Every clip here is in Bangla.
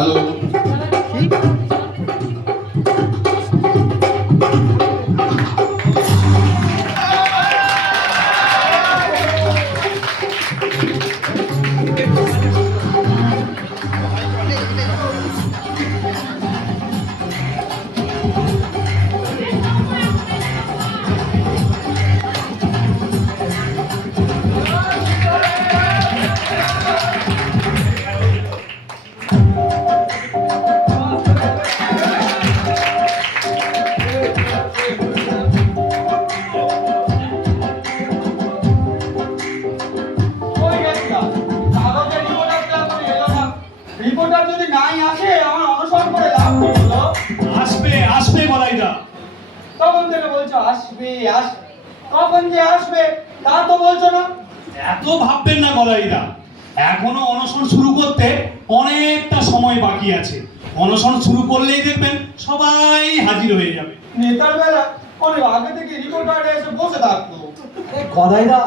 Alô? যে আসবে তা তো বলছো না। এত ভাববেন না গলাইদা এখনও অনশন শুরু করতে অনেকটা সময় বাকি আছে। অনশন শুরু করলেই দেখবেন সবাই হাজির হয়ে যাবে। নেতার বেলা অনেক আগে থেকে রিপোর্টার এসে বসে থাকতো। গদাইদা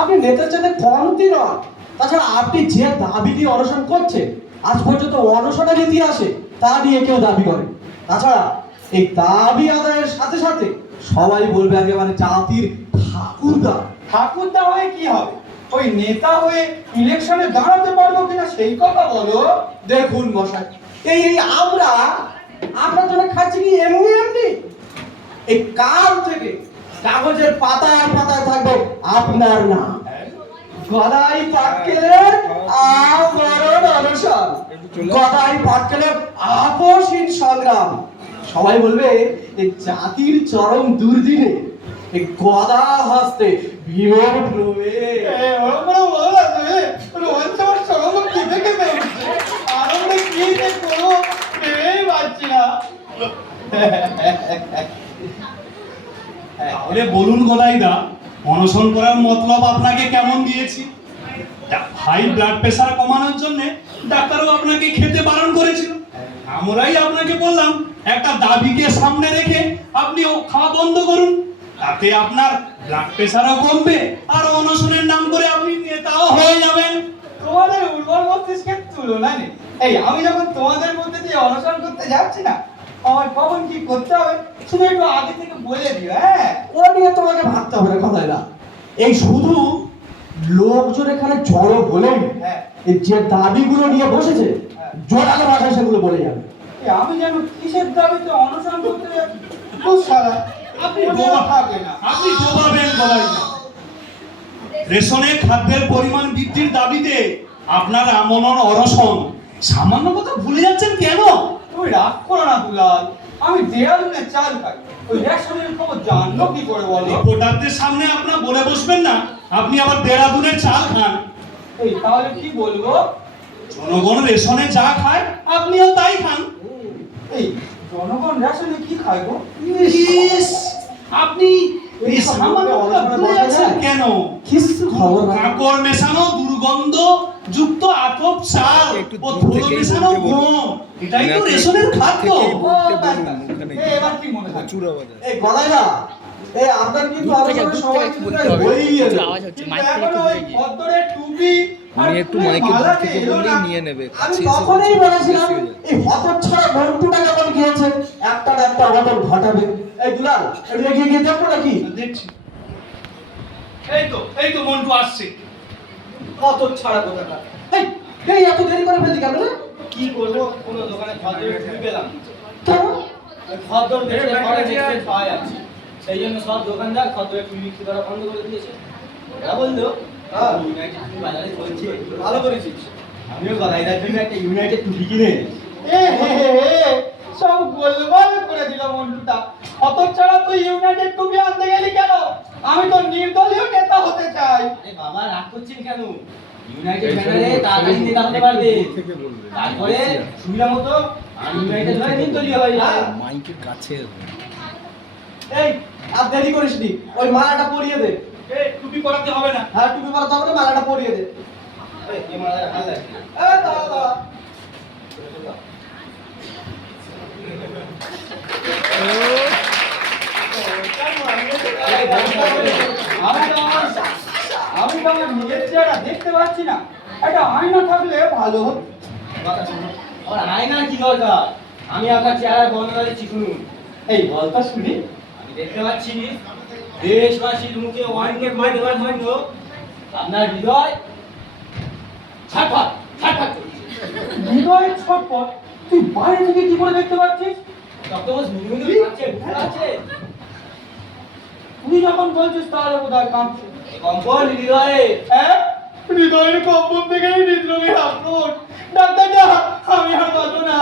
আপনি নেতার জন্য কমতি নন। তাছাড়া আপনি যে দাবি দিয়ে অনশন করছে আজ পর্যন্ত অনশনের ইতিহাসে তা নিয়ে কেউ দাবি করে। তাছাড়া এই দাবি আদায়ের সাথে সাথে সবাই বলবে একেবারে জাতির ঠাকুরদা। ঠাকুরদা হয়ে কি হবে? ওই নেতা হয়ে ইলেকশনে দাঁড়াতে পারব কিনা সেই কথা বলো। দেখুন মশাই, এই আমরা আপনার জন্য খাচ্ছি কি এমনি এমনি? এই কাল থেকে কাগজের পাতায় পাতায় থাকবে আপনার নাম। গদাই পাটকেলের আমরণ অনশন গদাই পাটকেলের আপসহীন সংগ্রাম। সবাই বলবে, এই জাতির চরম দুর্দিনে গদা হস্তে ভীমের না। তাহলে বলুন গলাইদা অনশন করার মতলব আপনাকে কেমন দিয়েছি? হাই ব্লাড প্রেশার কমানোর জন্য ডাক্তারও আপনাকে খেতে বারণ করেছিল। আমরাই আপনাকে বললাম একটা দাবিকে সামনে রেখে আপনি ও খাওয়া বন্ধ করুন। তাতে আপনার ব্লাড প্রেশারও কমবে আর অনশনের নাম করে আপনি নেতাও হয়ে যাবেন। তোমাদের উর্বর মস্তিষ্কের তুলনা নেই। এই আমি যখন তোমাদের মধ্যে দিয়ে অনশন করতে যাচ্ছি না আমার কখন কি করতে হবে? শুধু একটু আগে থেকে বলে দিও হ্যাঁ? ও নিয়ে তোমাকে ভাবতে হবে না কথাই না। এই শুধু লোকজন এখানে জড়ো হলেই হ্যাঁ। এই যে দাবিগুলো নিয়ে বসেছে হ্যাঁ। জোরালো ভাষায় সেগুলো বলে যাবে। এই আমি যেন কিসের দাবিতে অনশন করতে যাচ্ছি? খুব সারা আপনি আপনি ডোবাবেন গলাইদা রেশনে খাদ্যের পরিমাণ বৃদ্ধির দাবিতে আপনার এমন অনশন সামান্য কথা ভুলে যাচ্ছেন কেন? তুমি রাগ করো না দুলাল আমি দেয়ালুনে চাল খাই। ওই রেশনের খবর জানলো কি করে বলো? রিপোর্টারদের সামনে আপনার বলে বসবেন না আপনি আবার দেরাদুনের চাল খান। এই তাহলে কি বলব? জনগণ রেশনে যা খায় আপনিও তাই খান। এই জনগণ রেশনে কি খায় গো? ইস, আপনি এই কেন? কিছু খবর না মেশানো দুর্গন্ধ যুক্ত আতপ একটু ও ধুলো মেশানো গম এটাই তো রেশনের খাদ্য। এই, এবার কি মনে থাকে প্রচুর আওয়াজ আছে। এই আপনার কিন্তু দূর সময় হচ্ছে মাইক থেকে টুপি আর উনি একটু মাইকে দূর থেকে বললেই নিয়ে নেবে। আমি তখনই বলেছিলাম। এই হতচ্ছাড়া ঘন্টুটা যখন গিয়েছে একটা একটা অঘটন ঘটাবে। এই দুলাল এগিয়ে গিয়ে দেখো নাকি? দেখছি। এই তো এই তো মন্টু আসছে। হতচ্ছাড়া কথাটা। এই এই এত দেরি করে ফেলি কেন কি করব কোনো দোকানে খদ্দের ঢুকে পেলাম ওই খদ্দর দেখে ঘরে দেখতে পাওয়া যাচ্ছে সেই জন্য সব দোকানদার খদ্দরের টুপি বিক্রি করা বন্ধ করে দিয়েছে। ওরা বলল ভালো করেছিস। আমিও গলাইদার জন্য একটা ইউনাইটেড টুপি কিনে এ হে হে হে, সব গোলমাল করে দিল মন্টুটা অত ছাড়া তুই ইউনাইটেড টুপি আনতে গেলি কেন? আমি তো নির্দলীয় নেতা হতে চাই। আরে বাবা রাগ করছেন কেন? ইউনাইটেড ব্যানারে তাড়াতাড়ি নেতা হতে পারবে। তারপরে সুবিধা মতো ইউনাইটেড হয়ে নির্দলীয় হয়ে মাইকের কাছে। এই আর দেরি করিস নি ওই মালাটা পরিয়ে দে। টুপি পরাতে হবে না। হ্যাঁ টুপি পরা দরকার নেই, মালাটা পরিয়ে দে। এই, এই মালাটা ভালো লাগছে না। দাঁড়া দাঁড়া আমি তো আমার নিজের চেহারা দেখতে পাচ্ছি না। একটা আয়না থাকলে ভালো হতো। আয়নার কি দরকার? আমি আপনার চেহারা বর্ণনা দিচ্ছি শুনুন এই বলটা শুনি। দেখতে পাচ্ছি দেশবাসীর মুখে দেওয়ার জন্য আপনার হৃদয় ছাটফাট ছাটফাট তুই বাইরে থেকে কি করে দেখতে পাচ্ছিস? মুনিমুনি আছে ভুল আছে। তুই যখন বলছিস তাহলে বোধহয় কাঁপছে কম্পন হৃদয়ে। হ্যাঁ? হৃদয়ের কম্পন থেকেই আক্রমণ। ডাক্তার আমি আর না।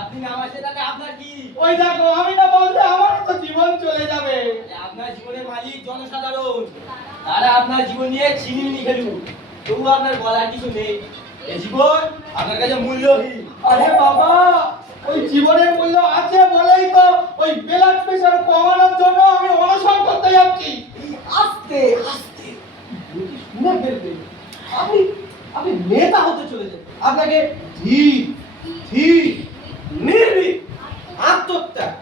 আপনি নামাজে তাতে আপনার কি ওই দেখো আমি না বলতে আমার তো জীবন চলে যাবে। আপনার জীবনের মালিক জনসাধারণ। তারা আপনার জীবন নিয়ে ছিনিমিনি খেলুক। তবু আপনার বলার কিছু নেই। এই জীবন আপনার কাছে মূল্যহীন। আরে বাবা ওই জীবনের মূল্য আছে বলেই তো ওই ব্লাড প্রেশার কমানোর জন্য আমি অনশন করতে যাচ্ছি। আস্তে আস্তে। শুনে ফেলবে। আপনি আপনি নেতা হতে চলেছেন আপনাকে ধীর ধীর নির্ভীক আত্মত্যাগ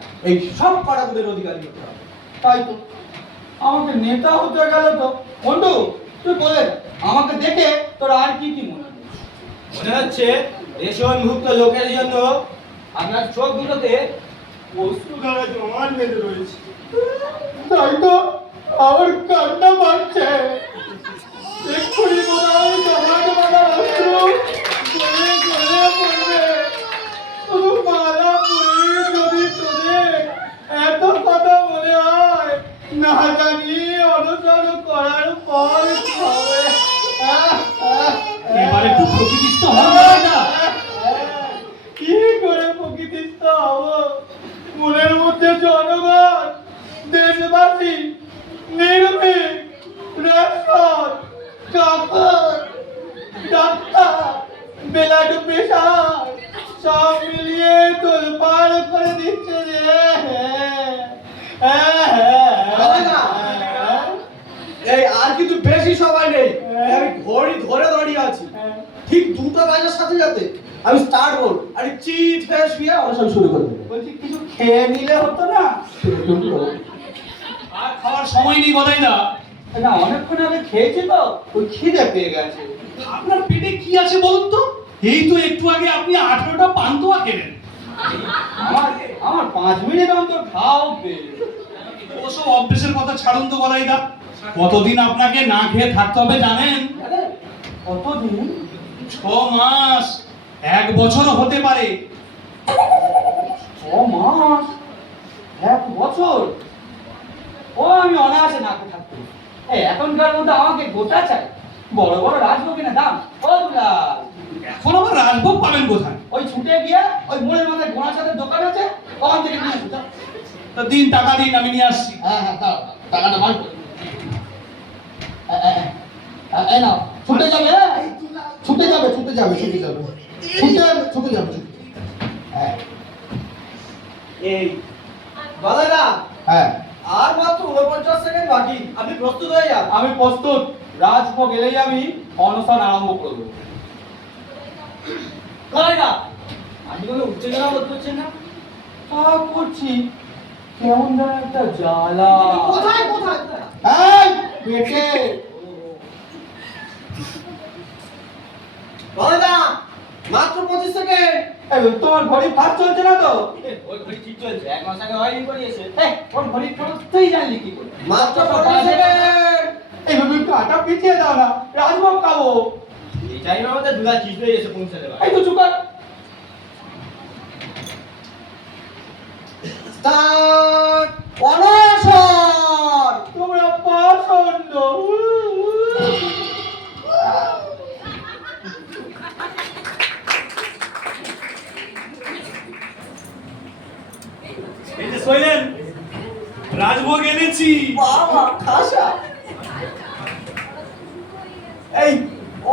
পাড়াগুলোর অধিকারী হতে হবে। তাই তো। আমাকে নেতা হতে গেল তো বন্ধু তুই বলে আমাকে দেখে তোর আর কি কি মনে মনে হচ্ছে রেশন মুক্ত লোকের জন্য আপনার চোখ দুটোতে বস্তু দ্বারা জমান বেঁধে রয়েছে। তাই তো আমার কান্না পাচ্ছে এক্ষুনি মনে হয় জমাট বাঁধা অস্ত্র গলে গলে পড়বে। শুধু মালা পড়ি যদি তোদের এত কথা মনে হয় না অনুসরণ করার পর হবে এবার একটু প্রকৃতিস্থ হন দাদা কি করে প্রকৃতিস্থ হব মনের মধ্যে জনগণ দেশবাসী নির্ভীক রেশন কাপড় ডাক্তার ব্লাড প্রেশার সব মিলিয়ে তোলপাড় করে দিচ্ছে রে এই আর কিন্তু বেশি সময় নেই আমি ঘড়ি ধরে দাঁড়িয়ে আছি ঠিক দুটো সাথে সাথে আমি স্টার্ট করব আর চিট হয়ে শুয়ে অনশন শুরু করে বলছি, কিছু খেয়ে নিলে হতো না? আর খাওয়ার সময় নেই গদাইদা না, অনেকক্ষণ আগে খেয়েছি তো ওই খিদে পেয়ে গেছে। আপনার পেটে কি আছে বলুন তো? এই তো একটু আগে আপনি আঠেরোটা পান্তুয়া খেলেন। আমার আমার পাঁচ মিনিট অন্তর খাও ওসব অভ্যেসের কথা ছাড়ুন তো গদাইদা কতদিন আপনাকে না খেয়ে থাকতে হবে জানেন? কতদিন? ছ মাস এক বছরও হতে পারে ছ মাস এক বছর ও আমি অনায়াসে না। এই এখনকার মধ্যে আমাকে গোটা চাই বড় বড় রাজভোগিনা দাম ও এখন আবার রাজভোগ পাবেন কোথায় ওই ছুটে গিয়ে ওই মোড়ের মাথায় ঘোড়া সাথে দোকান আছে ওখান থেকে নিয়ে যাও। দিন টাকা দিন আমি নিয়ে আসছি হ্যাঁ হ্যাঁ দাও টাকাটা বার করো এই নাও ছুটে যাবে হ্যাঁ? ছুটে যাবে ছুটে যাবে ছুটে যাবে। ছুটে যাবে ছুটে যাবে ছুটে হ্যাঁ। এই দাদারা হ্যাঁ। আর মাত্র উনপঞ্চাশ সেকেন্ড বাকি। আপনি প্রস্তুত হয়ে যান আমি প্রস্তুত। রাজভোগ এলেই আমি অনশন আরম্ভ করব। না আপনি কোনো উত্তেজনা বোধ করছেন না? তা করছি। কেমন যেন একটা জ্বালা। কোথায় কোথায়? এই পেটে। দাদা মাত্র পঁচিশ সেকেন্ড। এই, তোমার ঘড়ি ফাস্ট চলছে না তো? ওই ঘড়ি ঠিক চলছে এক মাস আগে হয়নি করিয়েছে এই ওর ঘড়ি খরচ তুই জানলি কি করে? মাত্র পনেরো সেকেন্ড। এই ভাবে কাটা পিছিয়ে দাও না রাজভোগ খাব এই টাইমের মধ্যে দুলা চিজ হয়ে এসে পৌঁছাতে পারে এই তো চুকার স্টার্ট অনশন। তোমরা পাষণ্ড এই যে শৈলেন এনেছি বাবা খাসা। এই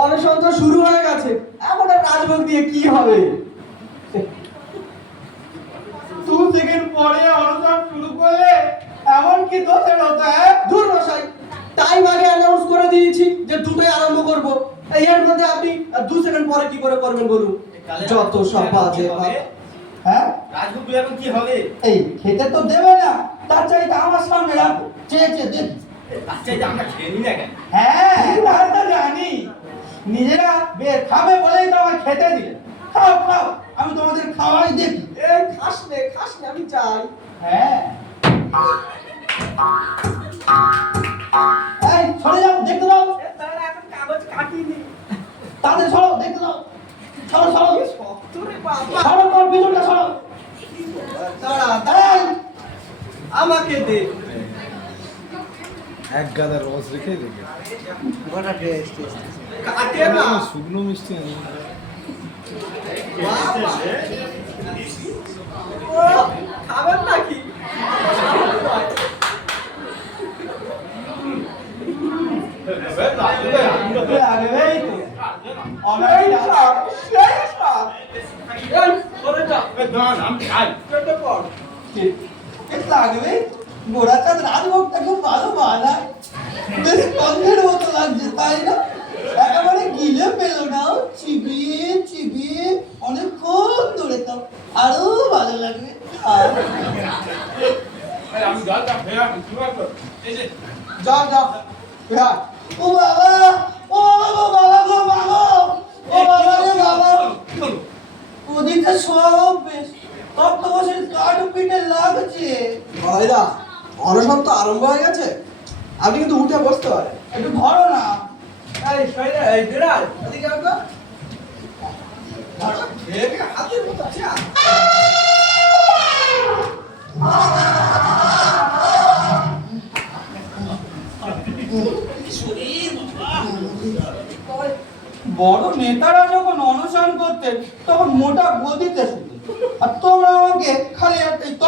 অনশন তো শুরু হয়ে গেছে। এখন আর রাজভোগ দিয়ে কি হবে? দু সেকেন্ড পরে অনশন শুরু করলে এমন কি দোষের হতো হ্যাঁ? দূর মশাই টাইম আগে অ্যানাউন্স করে দিয়েছি যে দুটোই আরম্ভ করব। এই এর মধ্যে আপনি আর দু সেকেন্ড পরে কি করে করবেন বলুন? যত সব বাজে হবে? হ্যাঁ? রাজভোগ এখন কি হবে? এই খেতে তো দেবে না। তার চাইতে আমার সামনে রাখো। চেয়ে চেয়ে দিন তার চাইতে আমরা খেয়ে নি না কেন? হ্যাঁ তা জানি। নিজেরা বের খাবে বলেই তো আমার খেতে দিলে। খাও খাও আমি তোমাদের খাওয়াই দেখি। এ খাস নে খাস নে আমি চাই হ্যাঁ। এই সরে যাও দেখতে দাও। তারা এখন কাগজ কাটিনি তাদের সরো দেখতে দাও। সরো সরো। সরো তোর পিছনটা সরো। দাঁড়া। আমাকে দে এক গাদা রস রেখে রেখে কাটে না শুকনো মিষ্টি আনি খাবেন নাকি এই তো। এই। এই, যা। লাগবে? গোড়া চাঁদ রাজভোগটা খুব ভালো বানায়। বেশ গন্ধের মতো লাগছে তাই না? একেবারে গিলে পেল না চিবিয়ে চিবিয়ে অনেকক্ষণ ধরে তো আরও ভালো লাগবে। আর যা। যা যা। ও বাবা ও বাবা বাবা গো বাবা। ও বাবা রে বাবা। ওদিকে সব বেশ। তপ্ত বসে কাঠ পিঠে লাগছে দাদা অনশন তো আরম্ভ হয়ে গেছে আপনি কিন্তু উঠে বসতে পারেন একটু ধরো না এই শরীরে এই বিড়াল এদিকে আনো তো। ধরো, ঢেকে হাতের মতো চা। বড় নেতারা যখন অনশন করতেন তখন মোটা গদিতে শুনতেন ಹತ್ತೋಳಗೆ ಖರೆ